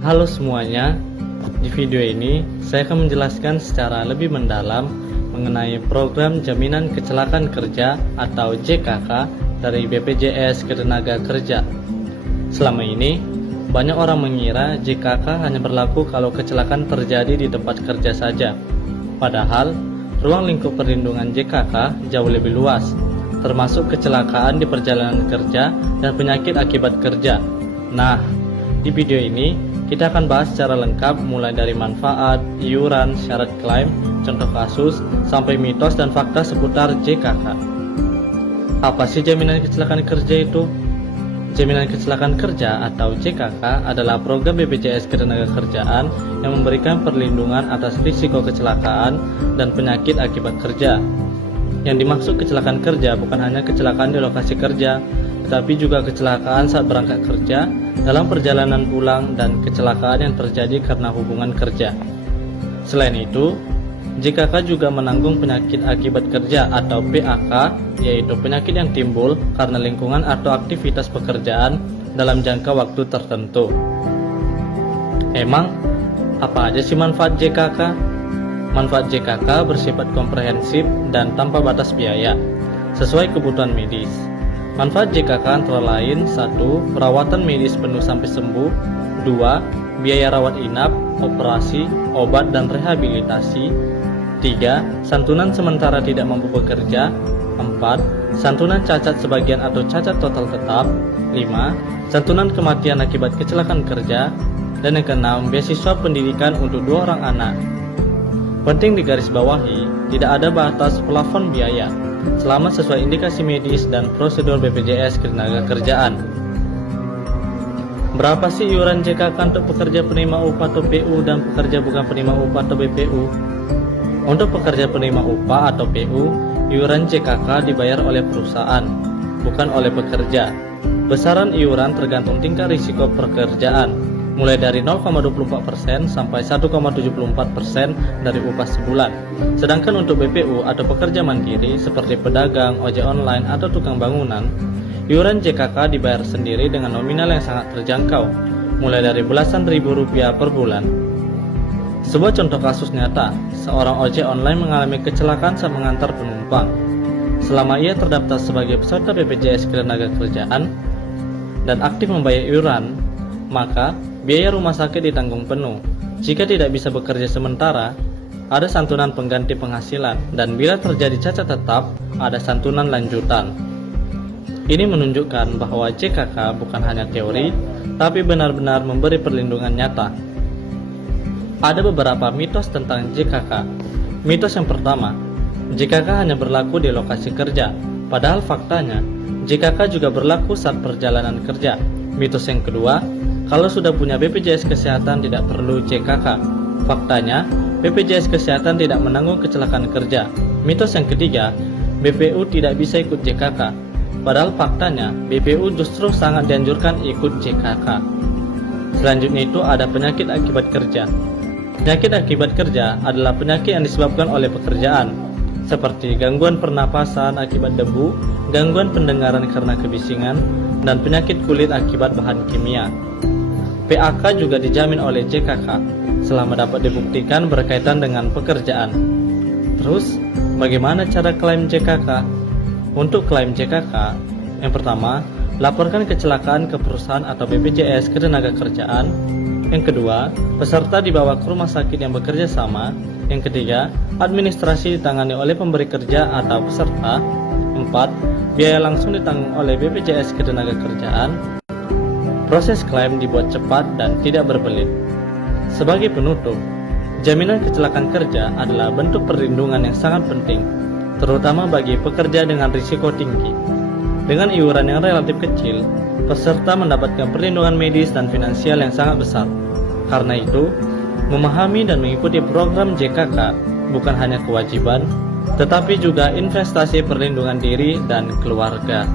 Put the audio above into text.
Halo semuanya, di video ini saya akan menjelaskan secara lebih mendalam mengenai program Jaminan Kecelakaan Kerja atau JKK dari BPJS Ketenagakerjaan. Selama ini, banyak orang mengira JKK hanya berlaku kalau kecelakaan terjadi di tempat kerja saja. Padahal, ruang lingkup perlindungan JKK jauh lebih luas, termasuk kecelakaan di perjalanan kerja dan penyakit akibat kerja. Nah, di video ini kita akan bahas secara lengkap mulai dari manfaat, iuran, syarat klaim, contoh kasus, sampai mitos dan fakta seputar JKK. Apa sih jaminan kecelakaan kerja itu? Jaminan kecelakaan kerja atau JKK adalah program BPJS Ketenagakerjaan yang memberikan perlindungan atas risiko kecelakaan dan penyakit akibat kerja. Yang dimaksud kecelakaan kerja bukan hanya kecelakaan di lokasi kerja, tetapi juga kecelakaan saat berangkat kerja, dalam perjalanan pulang, dan kecelakaan yang terjadi karena hubungan kerja. Selain itu, JKK juga menanggung penyakit akibat kerja atau PAK, yaitu penyakit yang timbul karena lingkungan atau aktivitas pekerjaan dalam jangka waktu tertentu. Emang, apa aja sih manfaat JKK? Manfaat JKK bersifat komprehensif dan tanpa batas biaya, sesuai kebutuhan medis. Manfaat JKK antara lain 1. Perawatan medis penuh sampai sembuh. 2. Biaya rawat inap, operasi, obat dan rehabilitasi. 3. Santunan sementara tidak mampu bekerja. 4. Santunan cacat sebagian atau cacat total tetap. 5. Santunan kematian akibat kecelakaan kerja. Dan yang ke-6, beasiswa pendidikan untuk 2 orang anak. Penting digarisbawahi, tidak ada batas plafon biaya selama sesuai indikasi medis dan prosedur BPJS Ketenagakerjaan. Berapa sih iuran JKK untuk pekerja penerima upah atau PU dan pekerja bukan penerima upah atau BPU? Untuk pekerja penerima upah atau PU, iuran JKK dibayar oleh perusahaan, bukan oleh pekerja. Besaran iuran tergantung tingkat risiko pekerjaan, mulai dari 0,24% sampai 1,74% dari upah sebulan. Sedangkan untuk BPU atau pekerja mandiri seperti pedagang, ojek online, atau tukang bangunan, iuran JKK dibayar sendiri dengan nominal yang sangat terjangkau, mulai dari belasan ribu rupiah per bulan. Sebuah contoh kasus nyata, seorang ojek online mengalami kecelakaan saat mengantar penumpang. Selama ia terdaftar sebagai peserta BPJS Ketenagakerjaan dan aktif membayar iuran, maka biaya rumah sakit ditanggung penuh. Jika tidak bisa bekerja sementara, ada santunan pengganti penghasilan, dan bila terjadi cacat tetap, ada santunan lanjutan. Ini menunjukkan bahwa JKK bukan hanya teori, tapi benar-benar memberi perlindungan nyata. Ada beberapa mitos tentang JKK. Mitos yang pertama, JKK hanya berlaku di lokasi kerja, padahal faktanya, JKK juga berlaku saat perjalanan kerja. Mitos yang kedua, kalau sudah punya BPJS Kesehatan tidak perlu JKK. Faktanya, BPJS Kesehatan tidak menanggung kecelakaan kerja. Mitos yang ketiga, BPU tidak bisa ikut JKK. Padahal faktanya, BPU justru sangat dianjurkan ikut JKK. Selanjutnya itu ada penyakit akibat kerja. Penyakit akibat kerja adalah penyakit yang disebabkan oleh pekerjaan, seperti gangguan pernapasan akibat debu, gangguan pendengaran karena kebisingan, dan penyakit kulit akibat bahan kimia. PAK juga dijamin oleh JKK selama dapat dibuktikan berkaitan dengan pekerjaan. Terus, bagaimana cara klaim JKK? Untuk klaim JKK, yang pertama, laporkan kecelakaan ke perusahaan atau BPJS Ketenagakerjaan. Yang kedua, peserta dibawa ke rumah sakit yang bekerja sama. Yang ketiga, administrasi ditangani oleh pemberi kerja atau peserta. 4. Biaya langsung ditanggung oleh BPJS Ketenagakerjaan. Proses klaim dibuat cepat dan tidak berbelit. Sebagai penutup, jaminan kecelakaan kerja adalah bentuk perlindungan yang sangat penting, terutama bagi pekerja dengan risiko tinggi. Dengan iuran yang relatif kecil, peserta mendapatkan perlindungan medis dan finansial yang sangat besar. Karena itu, memahami dan mengikuti program JKK bukan hanya kewajiban, tetapi juga investasi perlindungan diri dan keluarga.